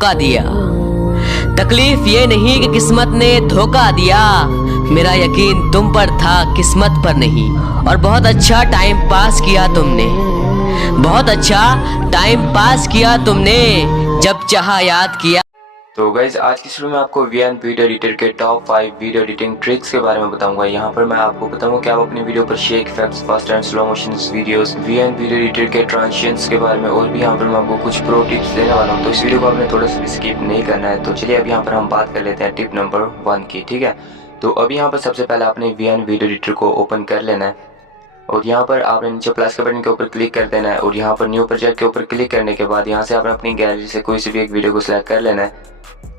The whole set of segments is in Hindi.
धोखा दिया। तकलीफ ये नहीं कि किस्मत ने धोखा दिया, मेरा यकीन तुम पर था किस्मत पर नहीं। और बहुत अच्छा टाइम पास किया तुमने, बहुत अच्छा टाइम पास किया तुमने, जब चाहा याद किया। तो गाइज आज की शुरू में आपको VN वीडियो एडिटर के टॉप 5 वीडियो एडिटिंग ट्रिक्स के बारे में बताऊंगा। यहाँ पर मैं आपको बताऊंगा कि आप अपनी वीडियो पर shake effects, fast and slow motion videos, VN video editor के ट्रांजिशंस के बारे में और भी यहाँ पर मैं आपको कुछ प्रो टिप्स देने वाला हूँ। तो इस वीडियो को आपने थोड़ा सा स्किप नहीं करना है। तो चलिए अब यहाँ पर हम बात कर लेते हैं टिप नंबर 1 की। ठीक है, तो अभी यहाँ पर सबसे पहले आपने VN वीडियो एडिटर को ओपन कर लेना है और यहाँ पर आपने नीचे प्लस के बटन के ऊपर क्लिक कर देना है और यहाँ पर न्यू प्रोजेक्ट के ऊपर क्लिक करने के बाद यहाँ से आपने अपनी गैलरी से कोई सी भी एक वीडियो को सिलेक्ट कर लेना है।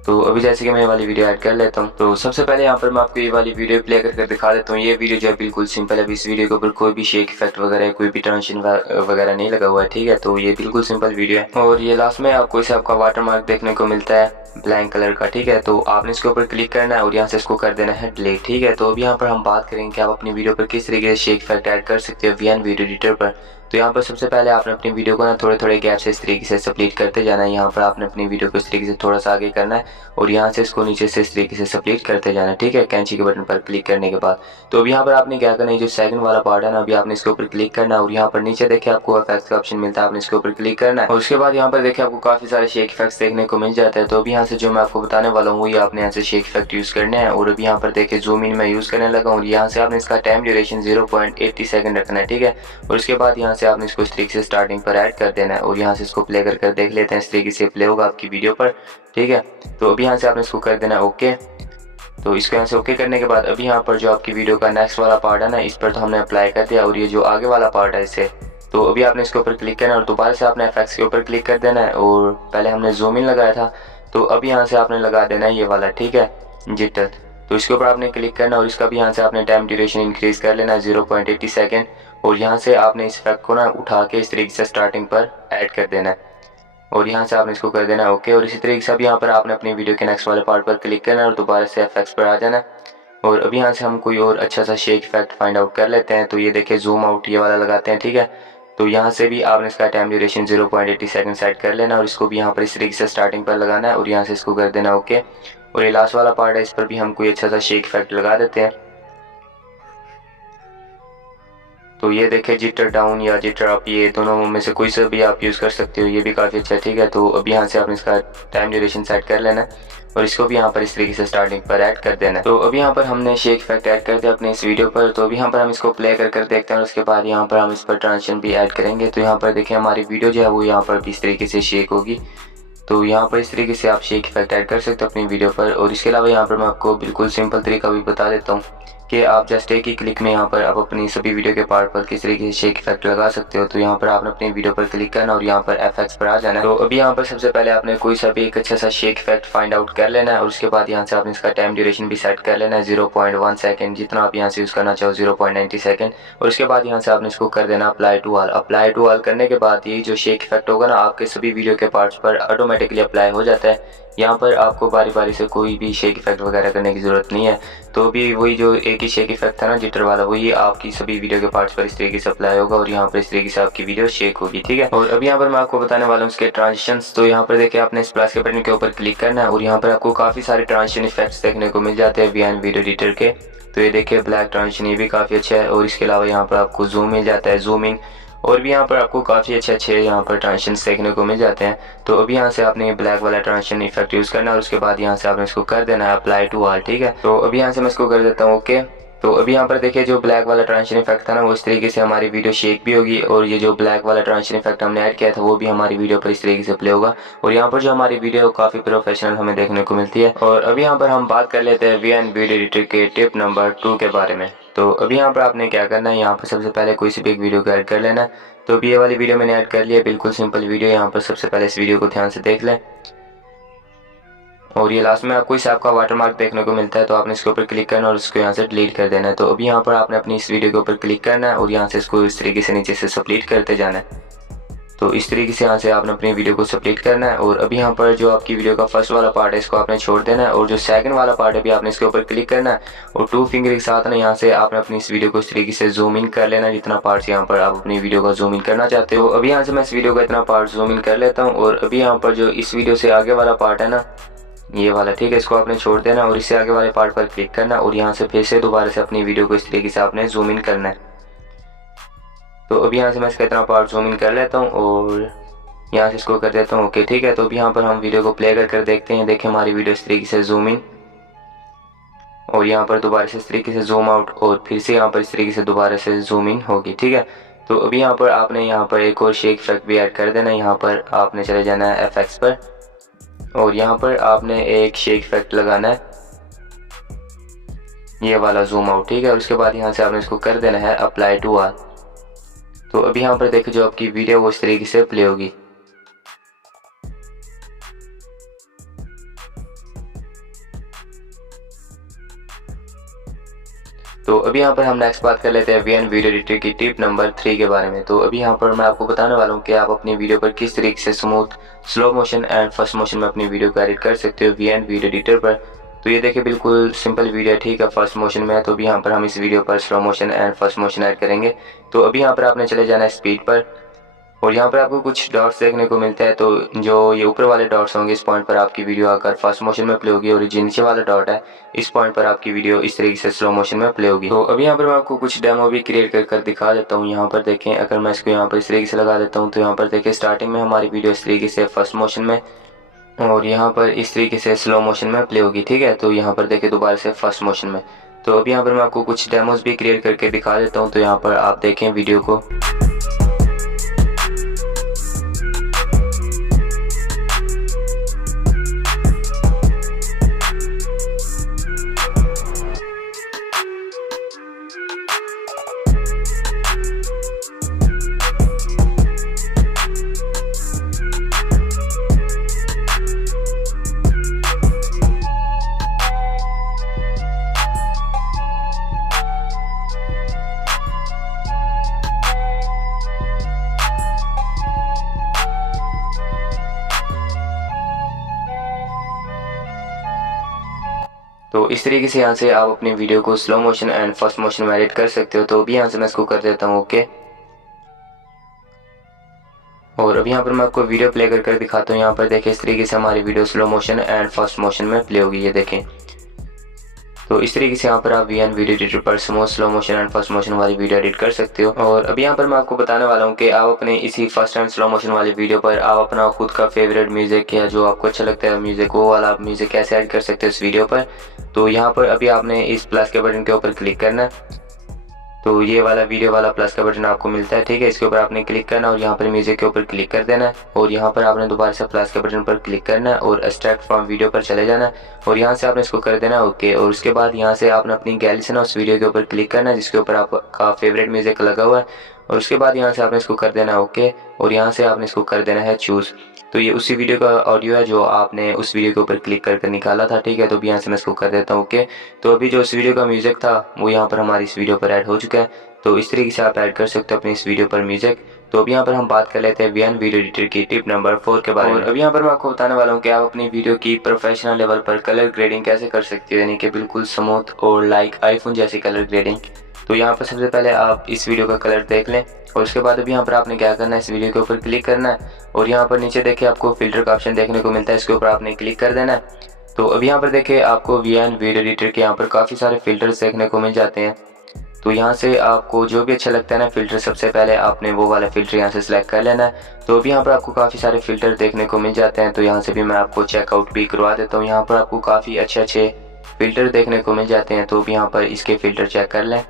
तो अभी जैसे कि मैं ये वाली वीडियो ऐड कर लेता हूँ। तो सबसे पहले यहाँ पर मैं आपको ये वाली वीडियो प्ले करके दिखा देता हूँ। ये वीडियो जो है बिल्कुल सिंपल है। इस वीडियो के ऊपर कोई भी शेक इफेक्ट वगैरह, कोई भी ट्रांजिशन वगैरह नहीं लगा हुआ है। ठीक है, तो ये बिल्कुल सिंपल वीडियो है और ये लास्ट में आपको इसे आपका वाटर मार्क देखने को मिलता है ब्लैक कलर का। ठीक है, तो आपने इसके ऊपर क्लिक करना है और यहाँ से इसको कर देना है डिलीट। ठीक है, तो अभी यहाँ पर हम बात करेंगे कि आप अपनी वीडियो पर किस तरीके से शेक इफेक्ट ऐड कर सकते हो VN वीडियो एडिटर पर। तो यहाँ पर सबसे पहले आपने अपनी वीडियो को ना थोड़े थोड़े गैप से इस तरीके से स्प्लिट करते जाना है। यहाँ पर आपने अपनी वीडियो को इस तरीके से थोड़ा सा आगे करना है और यहाँ से इसको नीचे से इस तरीके से स्प्लिट करते जाना है। ठीक है, कैंची के बटन पर क्लिक करने के बाद तो अभी यहाँ पर आपने क्या करना है, जो सेकंड वाला पार्ट है ना, अभी आपने इसके ऊपर क्लिक करना है और यहाँ पर नीचे देखिए आपको इफेक्ट्स का ऑप्शन मिलता है, आपने इसके ऊपर क्लिक करना है और उसके बाद यहाँ पर देखिए आपको काफी सारे शेक इफेक्ट्स देखने को मिल जाते हैं। तो अभी यहाँ से जो मैं आपको बताने वाला हूँ ये आपने यहाँ से शेक इफेक्ट यूज करने हैं और अभी यहाँ पर देखिए जूम इन मैं यूज करने लगा हूँ। यहाँ से आपने इसका टाइम ड्यूरेशन 0.80 सेकंड रखना है। ठीक है, और उसके बाद यहाँ से आपने इसको इस तरीके से स्टार्टिंग पर ऐड कर देना है और यहाँ से इसको प्ले कर देख लेते हैं इस तरीके से प्ले होगा आपकी वीडियो पर। ठीक है, तो अभी यहाँ से आपने इसको कर देना है ओके। तो इसको यहाँ से ओके करने के बाद अभी यहाँ पर जो आपकी वीडियो का नेक्स्ट वाला पार्ट है ना, इस पर तो हमने अप्लाई कर दिया और ये जो आगे वाला पार्ट है इसे तो अभी आपने इसके ऊपर क्लिक करना है और दोबारा से आपने एफएक्स के ऊपर क्लिक कर देना है और पहले हमने जूम इन लगाया था तो अभी यहाँ से आपने लगा देना है ये वाला। ठीक है, जिटर, तो इसके ऊपर आपने क्लिक करना और इसका भी यहाँ से आपने टाइम ड्यूरेशन इंक्रीज कर लेना है 0.80 सेकेंड और यहाँ से आपने इस इफेक्ट को ना उठा के इस तरीके से स्टार्टिंग पर ऐड कर देना है और यहाँ से आपने इसको कर देना है ओके। और इसी तरीके से अब यहाँ पर आपने अपनी वीडियो के नेक्स्ट वाले पार्ट पर क्लिक करना है और दोबारा से एफएक्स पर आ जाना है और अभी यहाँ से हम कोई और अच्छा सा शेक इफेक्ट फाइंड आउट कर लेते हैं। तो ये देखिए जूम आउट ये वाला लगाते हैं। ठीक है, तो यहाँ से भी आपने इसका टाइम ड्यूरेशन 0.80 सेकंड सेट कर लेना और इसको भी यहाँ पर इस तरीके से स्टार्टिंग पर लगाना है और यहाँ से इसको कर देना ओके। और ये लास्ट वाला पार्ट है, इस पर भी हम कोई अच्छा सा शेक इफेक्ट लगा देते हैं। तो ये देखिए जिटर डाउन या जिटर अप, ये दोनों में से कोई सा भी आप यूज़ कर सकते हो, ये भी काफ़ी अच्छा है। ठीक है, तो अभी यहाँ से आपने इसका टाइम ड्यूरेशन सेट कर लेना है और इसको भी यहाँ पर इस तरीके से स्टार्टिंग पर ऐड कर देना है। तो अभी यहाँ पर हमने शेक इफेक्ट ऐड कर दिया अपने इस वीडियो पर। तो अभी यहाँ पर हम इसको प्ले कर देखते हैं और उसके बाद यहाँ पर हम इस पर ट्रांजिशन भी ऐड करेंगे। तो यहाँ पर देखिए हमारी वीडियो जो है वो यहाँ पर भी इस तरीके से शेक होगी। तो यहाँ पर इस तरीके से आप शेक इफेक्ट ऐड कर सकते हो अपनी वीडियो पर। और इसके अलावा यहाँ पर मैं आपको बिल्कुल सिंपल तरीका भी बता देता हूँ कि आप जस्ट एक ही क्लिक में यहाँ पर आप अपनी सभी वीडियो के पार्ट पर किस तरीके से शेक इफेक्ट लगा सकते हो। तो यहाँ पर आपने अपनी वीडियो पर क्लिक करना और यहाँ पर एफएक्स पर आ जाना है। तो अभी यहाँ पर सबसे पहले आपने कोई सा भी एक अच्छा सा शेक इफेक्ट फाइंड आउट कर लेना है और उसके बाद यहाँ से आपने इसका टाइम ड्यूरेशन भी सेट कर लेना है 0.1 सेकंड, जितना आप यहाँ से यूज़ करना चाहो 0.90 सेकंड। और उसके बाद यहाँ से आपने इसको कर देना apply to all. Apply to all करने के बाद ये जो शेक इफेक्ट होगा ना आपके सभी वीडियो के पार्ट्स पर ऑटोमेटिकली अप्लाई हो जाता है। यहाँ पर आपको बारी बारी से कोई भी शेक इफेक्ट वगैरह करने की ज़रूरत नहीं है। तो अभी वही जो एक ही शेक इफेक्ट था ना जिटर वाला, वही आपकी सभी वीडियो के पार्ट्स पर इस तरीके से अप्लाई होगा और यहाँ पर इस तरीके से आपकी वीडियो शेक होगी। ठीक है, और अभी यहाँ पर मैं आपको बताने वाला हूँ उसके ट्रांजिशंस। तो यहाँ पर देखिए आपने इस प्लस के बटन के ऊपर क्लिक करना है और यहाँ पर आपको काफ़ी सारे ट्रांजिशन इफेक्ट्स देखने को मिल जाते हैं VN वीडियो एडिटर के। तो ये देखिए ब्लैक ट्रांजिशन, ये भी काफ़ी अच्छा है। और इसके अलावा यहाँ पर आपको जूम मिल जाता है, जूम इन, और भी यहाँ पर आपको काफ़ी अच्छे यहाँ पर ट्रांजिशंस देखने को मिल जाते हैं। तो अभी यहाँ से आपने ब्लैक वाला ट्रांजिशन इफेक्ट यूज़ करना है और उसके बाद यहाँ से आपने इसको कर देना है अप्लाई टू ऑल। ठीक है, तो अभी यहाँ से मैं इसको कर देता हूँ ओके। तो अभी यहाँ पर देखिए जो ब्लैक वाला ट्रांजिशन इफेक्ट था ना वो इस तरीके से हमारी वीडियो शेक भी होगी और ये जो ब्लैक वाला ट्रांजिशन इफेक्ट हमने ऐड किया था वो भी हमारी वीडियो पर इस तरीके से प्ले होगा और यहाँ पर जो हमारी वीडियो काफ़ी प्रोफेशनल हमें देखने को मिलती है। और अभी यहाँ पर हम बात कर लेते हैं VN वीडियो एडिटर के टिप नंबर 2 के बारे में। तो अभी यहाँ पर आपने क्या करना है, यहाँ पर सबसे पहले कोई सी भी एक वीडियो को ऐड कर लेना है। तो अभी ये वाली वीडियो मैंने ऐड कर लिया, बिल्कुल सिंपल वीडियो। यहाँ पर सबसे पहले इस वीडियो को ध्यान से देख लें और ये लास्ट में आपको इस आपका वाटरमार्क देखने को मिलता है। तो आपने इसके ऊपर क्लिक करना और इसको यहाँ से डिलीट कर देना है। तो अभी यहाँ पर आपने अपनी इस वीडियो के ऊपर क्लिक करना है और यहाँ से इसको इस तरीके से नीचे से स्प्लिट करते जाना है तो इस तरीके से यहाँ से आपने अपनी वीडियो को स्प्लिट करना है। और अभी यहाँ पर जो आपकी वीडियो का फर्स्ट वाला पार्ट है इसको आपने छोड़ देना है, और जो सेकंड वाला पार्ट है अभी आपने इसके ऊपर क्लिक करना है और 2 फिंगर के साथ ना यहाँ से आपने अपनी इस वीडियो को इस तरीके से जूम इन कर लेना, जितना पार्ट यहाँ पर आप अपनी वीडियो का जूम इन करना चाहते हो। अभी यहाँ से मैं इस वीडियो का इतना पार्ट जूम इन कर लेता हूँ। और अभी यहाँ पर जो इस वीडियो से आगे वाला पार्ट है ना, ये वाला, ठीक है, इसको आपने छोड़ देना और इससे आगे वाले पार्ट पर क्लिक करना और यहाँ से फिर से दोबारा से अपनी वीडियो को इस तरीके से आपने जूम इन करना है। तो अभी यहाँ से मैं इसका इतना पार्ट जूम इन कर लेता हूँ और यहाँ से इसको कर देता हूँ ओके, ठीक है। तो अभी यहाँ पर हम वीडियो को प्ले कर देखते हैं। देखें हमारी वीडियो इस तरीके से जूम इन और यहाँ पर दोबारा से इस तरीके से जूम आउट और फिर से यहाँ पर इस तरीके से दोबारा से जूम इन होगी, ठीक है। तो अभी यहाँ पर आपने यहाँ पर एक और शेक इफेक्ट भी ऐड कर देना है। यहाँ पर आपने चले जाना है एफएक्स पर और यहाँ पर आपने एक शेक इफेक्ट लगाना है, ये वाला जूम आउट, ठीक है। और उसके बाद यहाँ से आपने इसको कर देना है अप्लाई टू ऑल। तो अभी यहाँ पर देखो जो आपकी वीडियो वो इस तरीके से प्ले होगी। तो अभी यहाँ पर हम नेक्स्ट बात कर लेते हैं वीएन वीडियो एडिटर की टिप नंबर 3 के बारे में। तो अभी यहाँ पर मैं आपको बताने वाला हूँ कि आप अपनी वीडियो पर किस तरीके से smooth, slow motion and first motion में अपनी वीडियो को एडिट कर सकते हो वीएन वीडियो एडिटर पर। तो ये देखिए बिल्कुल सिंपल वीडियो है, ठीक है, फर्स्ट मोशन में है। तो अभी यहाँ पर हम इस वीडियो पर slow motion and first motion add करेंगे। तो अभी यहाँ पर आपने चले जाना है स्पीड पर और यहाँ पर आपको कुछ डॉट्स देखने को मिलता है। तो जो ये ऊपर वाले डॉट्स होंगे इस पॉइंट पर आपकी वीडियो आकर फर्स्ट मोशन में प्ले होगी और जो नीचे वाला डॉट है इस पॉइंट पर आपकी वीडियो इस तरीके से स्लो मोशन में प्ले होगी। तो अभी यहाँ पर मैं आपको कुछ डेमो भी क्रिएट कर दिखा देता हूँ। यहाँ पर देखें, अगर मैं इसको यहाँ पर इस तरीके से लगा देता हूँ तो यहाँ पर देखें स्टार्टिंग में हमारी वीडियो इस तरीके से फर्स्ट मोशन में और यहाँ पर इस तरीके से स्लो मोशन में प्ले होगी, ठीक है। तो यहाँ पर देखें दोबारा से फर्स्ट मोशन में। तो अभी यहाँ पर मैं आपको कुछ डेमोज भी क्रिएट करके दिखा देता हूँ। तो यहाँ पर आप देखें वीडियो को, तो इस तरीके से यहाँ से आप अपनी वीडियो को slow motion and first motion में एडिट कर सकते हो। तो अभी यहाँ से मैं इसको कर देता हूँ ओके। और अभी यहाँ पर मैं आपको वीडियो प्ले कर दिखाता हूँ। यहाँ पर देखें इस तरीके से हमारी video slow motion and first motion में प्ले होगी, ये देखें। तो इस तरीके से यहाँ पर आप वीएन वीडियो एडिटर पर smooth, slow motion and first motion वाली वीडियो एडिट कर सकते हो। और अभी यहाँ पर मैं आपको बताने वाला हूँ कि आप अपने इसी फर्स्ट एंड स्लो मोशन वाली वीडियो पर आप अपना खुद का फेवरेट म्यूजिक या जो आपको अच्छा लगता है म्यूजिक, वो वाला म्यूजिक कैसे ऐड कर सकते हो इस वीडियो पर। तो यहाँ पर अभी आपने इस प्लस के बटन के ऊपर क्लिक करना है। तो ये वाला वीडियो वाला प्लस का बटन आपको मिलता है, ठीक है। इसके ऊपर आपने क्लिक करना और यहाँ पर म्यूजिक के ऊपर क्लिक कर देना है और यहाँ पर आपने दोबारा से प्लस के बटन पर क्लिक करना है और एक्सट्रैक्ट फ्रॉम वीडियो पर चले जाना है और यहाँ से आपने इसको कर देना ओके। और उसके बाद यहाँ से आपने अपनी गैलरी से ना उस वीडियो के ऊपर क्लिक करना है जिसके ऊपर आपका फेवरेट म्यूजिक लगा हुआ है और उसके बाद यहाँ से आपने इसको कर देना ओके और यहाँ से आपने इसको कर देना है चूज़। तो ये उसी वीडियो का ऑडियो है जो आपने उस वीडियो के ऊपर क्लिक करके निकाला था, ठीक है। तो अभी यहाँ से मैं इसको कर देता हूँ ओके। तो अभी जो इस वीडियो का म्यूजिक था वो यहाँ पर हमारी इस वीडियो पर ऐड हो चुका है। तो इस तरीके से आप ऐड कर सकते हो अपनी इस वीडियो पर म्यूजिक। तो अभी यहाँ पर हम बात कर लेते हैं वीएन वीडियो एडिटर की टिप नंबर 4 के बारे में। अभी यहाँ पर मैं आपको बताने वाला हूँ कि आप अपनी वीडियो की प्रोफेशनल लेवल पर कलर ग्रेडिंग कैसे कर सकते हो, यानी कि बिल्कुल स्मूथ और लाइक आईफोन जैसी कलर ग्रेडिंग। तो यहाँ पर सबसे पहले आप इस वीडियो का कलर देख लें और उसके बाद अभी यहाँ पर आपने क्या करना है, इस वीडियो के ऊपर क्लिक करना है और यहाँ पर नीचे देखिए आपको फिल्टर का ऑप्शन देखने को मिलता है, इसके ऊपर आपने क्लिक कर देना है। तो अभी यहाँ पर देखिए आपको वीएन वीडियो एडिटर के यहाँ पर काफ़ी सारे फिल्टर्स देखने को मिल जाते हैं। तो यहाँ से आपको जो भी अच्छा लगता है ना फिल्टर, सबसे पहले आपने वो वाला फिल्टर यहाँ से सिलेक्ट कर लेना है। तो अभी यहाँ पर आपको काफ़ी सारे फिल्टर देखने को मिल जाते हैं। तो यहाँ से भी मैं आपको चेकआउट भी करवा देता हूँ। यहाँ पर आपको काफ़ी अच्छे फिल्टर देखने को मिल जाते हैं। तो अभी यहाँ पर इसके फिल्टर चेक कर लें।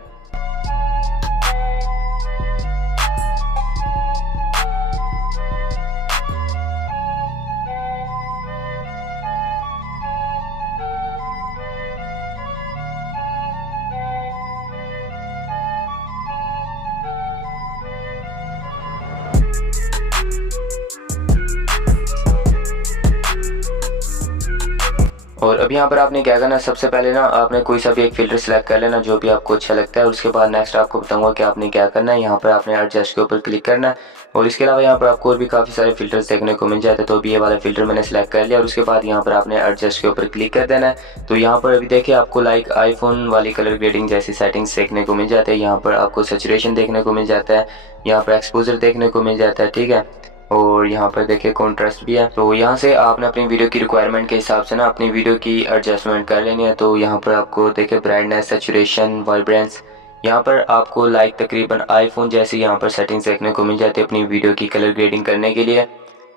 और अब यहाँ पर आपने क्या करना है, सबसे पहले ना आपने कोई सा भी एक फ़िल्टर सेलेक्ट कर लेना जो भी आपको अच्छा लगता है। और उसके बाद नेक्स्ट आपको बताऊंगा कि आपने क्या करना है। यहाँ पर आपने एडजस्ट के ऊपर क्लिक करना है और इसके अलावा यहाँ पर आपको और भी काफ़ी सारे फ़िल्टर्स देखने को मिल जाते हैं। तो अभी ये वाला फ़िल्टर मैंने सेलेक्ट कर लिया और उसके बाद यहाँ पर आपने एडजस्ट के ऊपर क्लिक कर देना है। तो यहाँ पर अभी देखिए आपको लाइक आईफोन वाली कलर ग्रेडिंग जैसी सेटिंग्स देखने को मिल जाते हैं। यहाँ पर आपको सैचुरेशन देखने को मिल जाता है, यहाँ पर एक्सपोजर देखने को मिल जाता है, ठीक है। और यहाँ पर देखिए कॉन्ट्रास्ट भी है। तो यहाँ से आपने अपनी वीडियो की रिक्वायरमेंट के हिसाब से ना अपनी वीडियो की एडजस्टमेंट कर लेनी है। तो यहाँ पर आपको देखिए ब्राइटनेस, सैचुरेशन, वाइब्रेंस, यहाँ पर आपको लाइक तकरीबन आईफोन जैसी यहाँ पर सेटिंग्स देखने को मिल जाती है अपनी वीडियो की कलर ग्रेडिंग करने के लिए।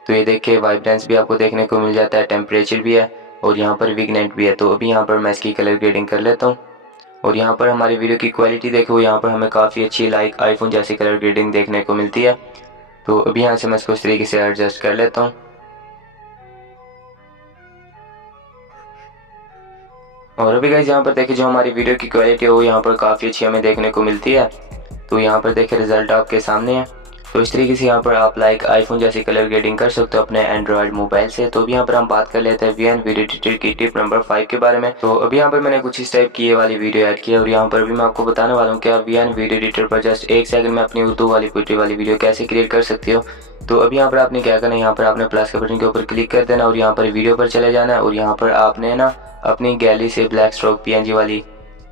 तो ये देखिए वाइब्रेंस भी आपको देखने को मिल जाता है, टेम्परेचर भी है और यहाँ पर विगनेट भी है। तो अभी यहाँ पर मैं इसकी कलर ग्रेडिंग कर लेता हूँ और यहाँ पर हमारी वीडियो की क्वालिटी देखो, यहाँ पर हमें काफ़ी अच्छी लाइक आईफोन जैसी कलर ग्रेडिंग देखने को मिलती है। तो अभी यहाँ से मैं इसको इस तरीके से एडजस्ट कर लेता हूँ। और अभी गाइस यहाँ पर देखिए जो हमारी वीडियो की क्वालिटी है वो यहाँ पर काफ़ी अच्छी हमें देखने को मिलती है। तो यहाँ पर देखिए रिजल्ट आपके सामने है। तो इस तरीके से यहाँ पर आप लाइक आईफोन जैसी कलर ग्रेडिंग कर सकते हो अपने एंड्रॉयड मोबाइल से। तो अभी यहाँ पर हम बात कर लेते हैं VN वीडियो एडिटर की टिप नंबर 5 के बारे में। तो अभी यहाँ पर मैंने कुछ इस टाइप की ये वाली वीडियो ऐड की है और यहाँ पर भी मैं आपको बताने वाला हूँ कि आप VN वीडियो एडिटर पर जस्ट 1 सेकंड में अपनी उर्दू वाली पुट्टी वाली वीडियो कैसे क्रिएट कर सकते हो। तो अभी यहाँ पर आपने क्या करना है, यहाँ पर आपने प्लस के बटन के ऊपर क्लिक कर देना और यहाँ पर वीडियो पर चले जाना है और यहाँ पर आपने ना अपनी गैलरी से ब्लैक स्ट्रोक PNG वाली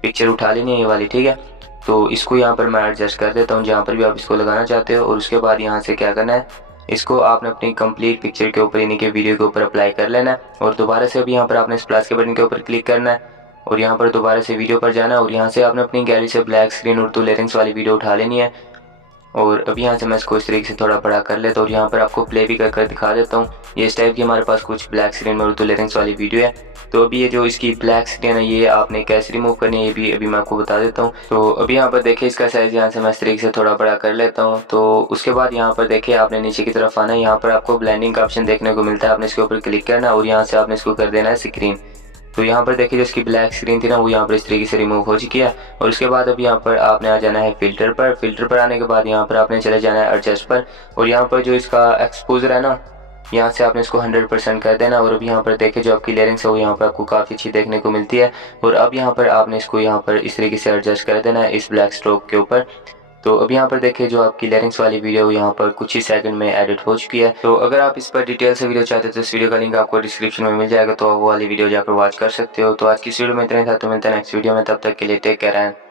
पिक्चर उठा लेनी है, ये वाली, ठीक है। तो इसको यहाँ पर मैं एडजस्ट कर देता हूँ जहाँ पर भी आप इसको लगाना चाहते हो। और उसके बाद यहाँ से क्या करना है, इसको आपने अपनी कंप्लीट पिक्चर के ऊपर यानी कि वीडियो के ऊपर अप्लाई कर लेना है। और दोबारा से अभी यहाँ पर आपने इस प्लस के बटन के ऊपर क्लिक करना है और यहाँ पर दोबारा से वीडियो पर जाना है और यहाँ से आपने अपनी गैलरी से ब्लैक स्क्रीन उर्दू लिरिक्स वाली वीडियो उठा लेनी है। और अभी यहाँ से मैं इसको इस तरीके से थोड़ा बड़ा कर लेता हूँ और यहाँ पर आपको प्ले भी कर दिखा देता हूँ। ये इस टाइप की हमारे पास कुछ ब्लैक स्क्रीन में उर्दू लिरिक्स वाली वीडियो है। तो अभी ये जो इसकी ब्लैक स्क्रीन है ये आपने कैसे रिमूव करनी है ये भी अभी मैं आपको बता देता हूँ। तो अभी यहाँ पर देखिए इसका साइज़ यहाँ से मैं इस तरीके से थोड़ा बड़ा कर लेता हूँ। तो उसके बाद यहाँ पर देखिए आपने नीचे की तरफ आना है, यहाँ पर आपको ब्लेंडिंग का ऑप्शन देखने को मिलता है, आपने इसके ऊपर क्लिक करना है और यहाँ से आपने इसको कर देना है स्क्रीन। तो यहाँ पर देखिए जो इसकी ब्लैक स्क्रीन थी ना वो यहाँ पर इस तरीके से रिमूव हो चुकी है। और उसके बाद अब यहाँ पर आपने आ जाना है फ़िल्टर पर। फ़िल्टर पर आने के बाद यहाँ पर आपने चले जाना है एडजस्ट पर और यहाँ पर जो इसका एक्सपोजर है ना यहाँ से आपने इसको 100% कर देना। और अब यहाँ पर देखिए जो आपकी लिरिक्स है वो यहाँ पर आपको काफ़ी अच्छी देखने को मिलती है। और अब यहाँ पर आपने इसको यहाँ पर इस तरीके से एडजस्ट कर देना है इस ब्लैक स्ट्रोक के ऊपर। तो अब यहाँ पर देखिए जो आपकी लिरिक्स वाली वीडियो यहाँ पर कुछ ही सेकंड में एडिट हो चुकी है। तो अगर आप इस पर डिटेल से वीडियो चाहते हो तो इस वीडियो का लिंक आपको डिस्क्रिप्शन में मिल जाएगा, तो आप वो वाली वीडियो जाकर वॉच कर सकते हो। तो आज की वीडियो में इतना ही था, तो मिलते हैं नेक्स्ट वीडियो में, तब तक के लिए टेक केयर एंड